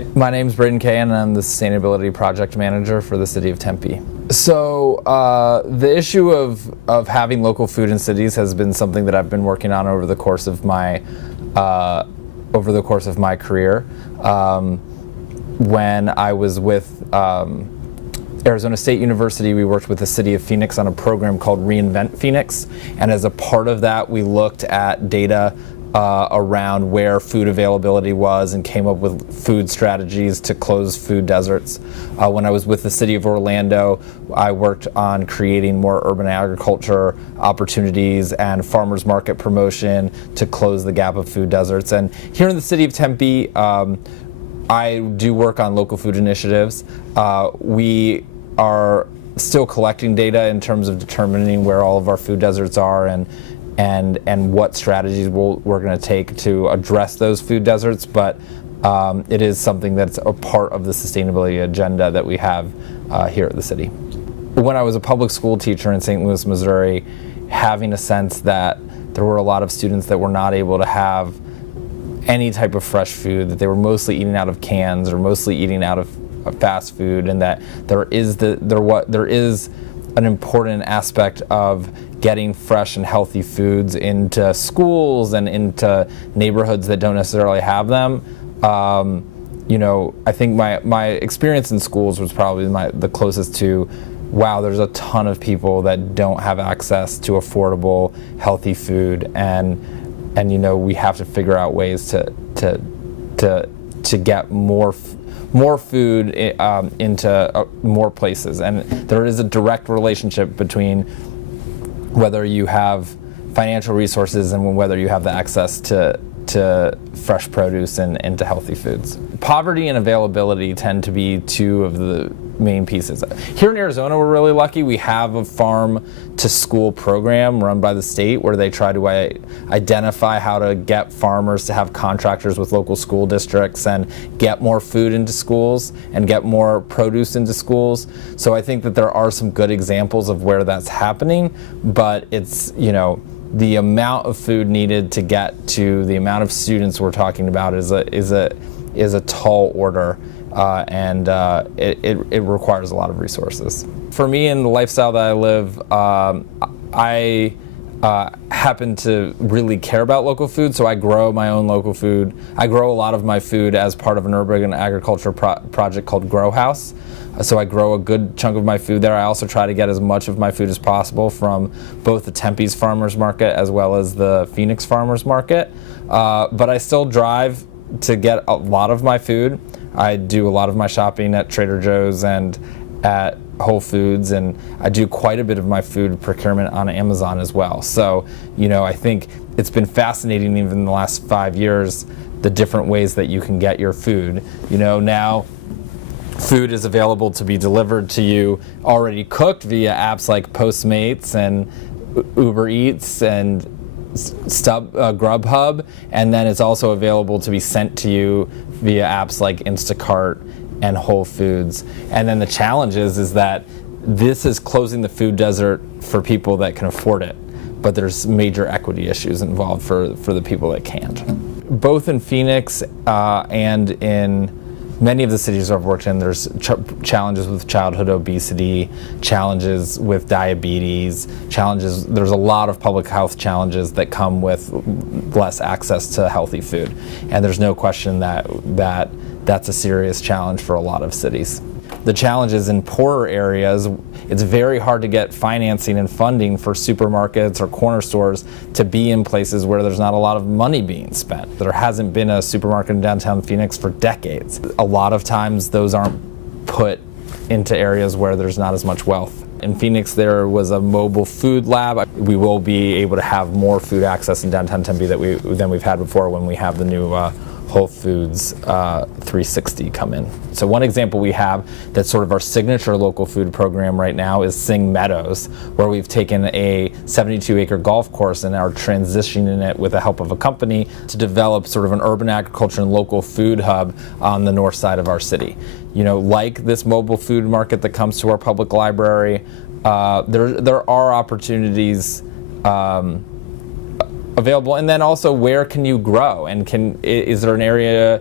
My name is Braden Kay, and I'm the Sustainability Project Manager for the City of Tempe. So the issue of having local food in cities has been something that I've been working on over the course of my career. When I was with Arizona State University, we worked with the city of Phoenix on a program called Reinvent Phoenix, and as a part of that, we looked at data around where food availability was and came up with food strategies to close food deserts. When I was with the city of Orlando, I worked on creating more urban agriculture opportunities and farmers market promotion to close the gap of food deserts. And here in the city of Tempe, I do work on local food initiatives. We are still collecting data in terms of determining where all of our food deserts are and what strategies we're going to take to address those food deserts, but it is something that's a part of the sustainability agenda that we have here at the city. When I was a public school teacher in St. Louis, Missouri, having a sense that there were a lot of students that were not able to have any type of fresh food, that they were mostly eating out of cans or mostly eating out of fast food, and that there is an important aspect of getting fresh and healthy foods into schools and into neighborhoods that don't necessarily have them. I think my experience in schools was probably the closest to, wow, there's a ton of people that don't have access to affordable, healthy food, and we have to figure out ways to get more food into more places. And there is a direct relationship between whether you have financial resources and whether you have the access to fresh produce and to healthy foods. Poverty and availability tend to be two of the main pieces. Here in Arizona, we're really lucky. We have a farm to school program run by the state where they try to identify how to get farmers to have contractors with local school districts and get more food into schools and get more produce into schools. So I think that there are some good examples of where that's happening, but it's, the amount of food needed to get to the amount of students we're talking about is a tall order, and it requires a lot of resources. For me, in the lifestyle that I live, I happen to really care about local food, so I grow my own local food. I grow a lot of my food as part of an urban agriculture project called Grow House. So I grow a good chunk of my food there. I also try to get as much of my food as possible from both the Tempe's Farmers Market as well as the Phoenix Farmers Market. But I still drive to get a lot of my food. I do a lot of my shopping at Trader Joe's and at Whole Foods, and I do quite a bit of my food procurement on Amazon as well. So, I think it's been fascinating even in the last 5 years, the different ways that you can get your food. Now food is available to be delivered to you already cooked via apps like Postmates and Uber Eats and Grubhub, and then it's also available to be sent to you via apps like Instacart and Whole Foods. And then the challenge is that this is closing the food desert for people that can afford it, but there's major equity issues involved for the people that can't. Both in Phoenix and in many of the cities I've worked in, there's challenges with childhood obesity, challenges with diabetes, there's a lot of public health challenges that come with less access to healthy food. And there's no question that that's a serious challenge for a lot of cities. The challenge is in poorer areas, it's very hard to get financing and funding for supermarkets or corner stores to be in places where there's not a lot of money being spent. There hasn't been a supermarket in downtown Phoenix for decades. A lot of times those aren't put into areas where there's not as much wealth. In Phoenix, there was a mobile food lab. We will be able to have more food access in downtown Tempe than we've had before when we have the new Whole Foods 360 come in. So one example we have that's sort of our signature local food program right now is Sing Meadows, where we've taken a 72-acre golf course and are transitioning it with the help of a company to develop sort of an urban agriculture and local food hub on the north side of our city. Like this mobile food market that comes to our public library, there are opportunities available, and then also where can you grow, and is there an area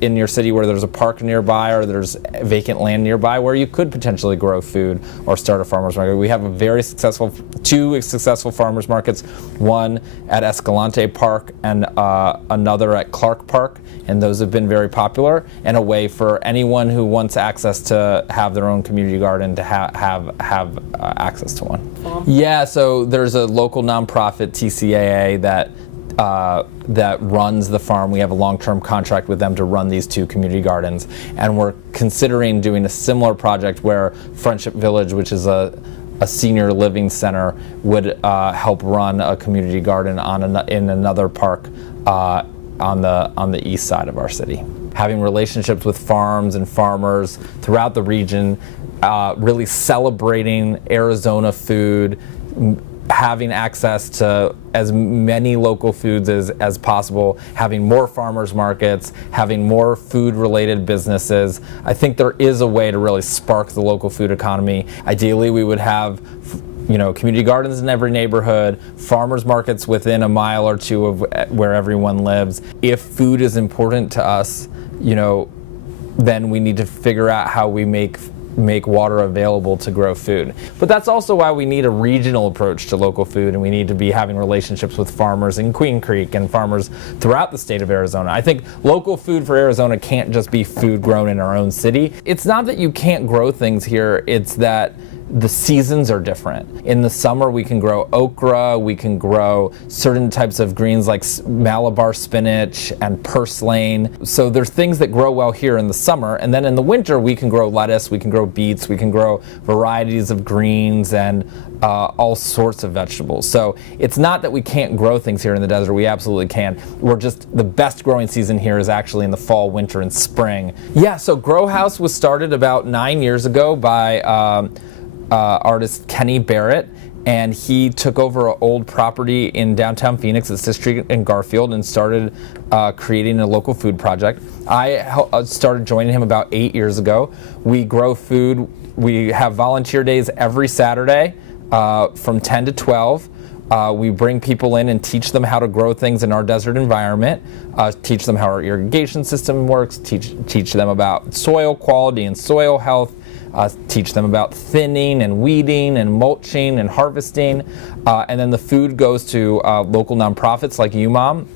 in your city where there's a park nearby or there's vacant land nearby where you could potentially grow food or start a farmer's market. We have two successful farmers markets, one at Escalante Park and another at Clark Park, and those have been very popular and a way for anyone who wants access to have their own community garden to have access to one. Yeah, so there's a local nonprofit, TCAA, that runs the farm. We have a long-term contract with them to run these two community gardens, and we're considering doing a similar project where Friendship Village, which is a senior living center, would help run a community garden in another park on the east side of our city. Having relationships with farms and farmers throughout the region, really celebrating Arizona food, having access to as many local foods as possible, having more farmers markets, having more food related businesses. I think there is a way to really spark the local food economy. Ideally, we would have community gardens in every neighborhood, farmers markets within a mile or two of where everyone lives. If food is important to us, then we need to figure out how we make water available to grow food. But that's also why we need a regional approach to local food, and we need to be having relationships with farmers in Queen Creek and farmers throughout the state of Arizona. I think local food for Arizona can't just be food grown in our own city. It's not that you can't grow things here, it's that the seasons are different. In the summer, we can grow okra, we can grow certain types of greens like Malabar spinach and purslane. So there's things that grow well here in the summer, and then in the winter, we can grow lettuce, we can grow beets, we can grow varieties of greens and all sorts of vegetables. So it's not that we can't grow things here in the desert, we absolutely can. The best growing season here is actually in the fall, winter, and spring. Yeah, so Grow House was started about 9 years ago by artist Kenny Barrett, and he took over an old property in downtown Phoenix at 6th Street and Garfield and started creating a local food project. I started joining him about 8 years ago. We grow food. We have volunteer days every Saturday from 10 to 12. We bring people in and teach them how to grow things in our desert environment, teach them how our irrigation system works, teach them about soil quality and soil health, teach them about thinning and weeding and mulching and harvesting. And then the food goes to local nonprofits like UMOM,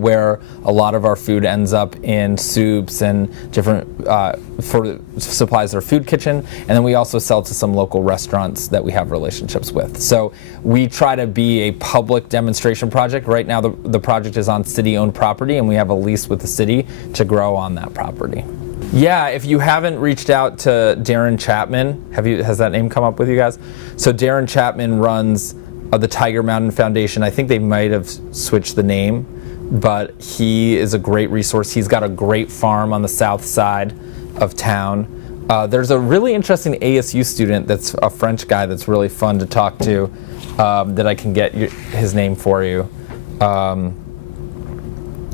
where a lot of our food ends up in soups and different for supplies their food kitchen, and then we also sell to some local restaurants that we have relationships with. So we try to be a public demonstration project. Right now the project is on city-owned property, and we have a lease with the city to grow on that property. Yeah, if you haven't reached out to Darren Chapman, has that name come up with you guys? So Darren Chapman runs the Tiger Mountain Foundation. I think they might have switched the name, but he is a great resource. He's got a great farm on the south side of town. There's a really interesting ASU student that's a French guy that's really fun to talk to, that I can get his name for you.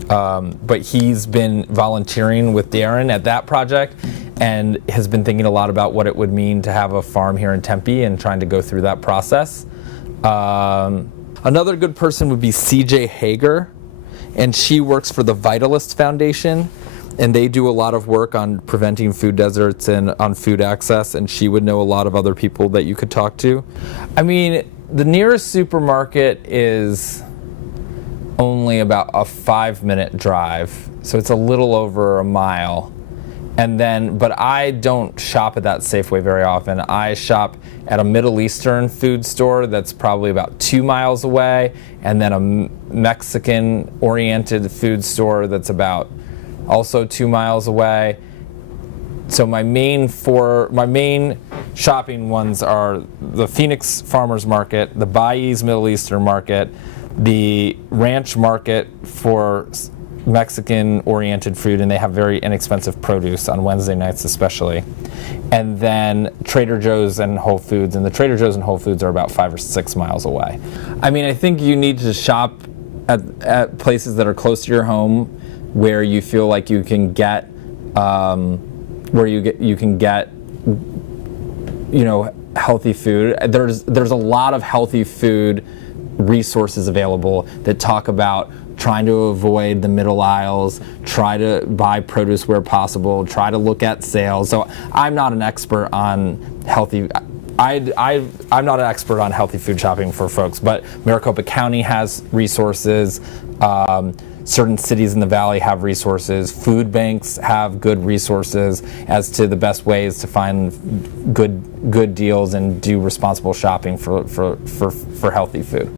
But he's been volunteering with Darren at that project and has been thinking a lot about what it would mean to have a farm here in Tempe and trying to go through that process. Another good person would be CJ Hager, and she works for the Vitalist Foundation, and they do a lot of work on preventing food deserts and on food access, and she would know a lot of other people that you could talk to. I mean, the nearest supermarket is only about a 5-minute drive, so it's a little over a mile. But I don't shop at that Safeway very often. I shop at a Middle Eastern food store that's probably about 2 miles away, and then a Mexican-oriented food store that's about also 2 miles away. So my main shopping ones are the Phoenix Farmers Market, the Baez Middle Eastern Market, the Ranch Market for Mexican-oriented food, and they have very inexpensive produce on Wednesday nights especially. And then Trader Joe's and Whole Foods, and the Trader Joe's and Whole Foods are about 5 or 6 miles away. I mean, I think you need to shop at places that are close to your home, where you feel like you can get, healthy food. There's a lot of healthy food resources available that talk about trying to avoid the middle aisles, try to buy produce where possible, try to look at sales. So I'm not an expert on healthy. I'm not an expert on healthy food shopping for folks, but Maricopa County has resources. Certain cities in the valley have resources. Food banks have good resources as to the best ways to find good deals and do responsible shopping for healthy food.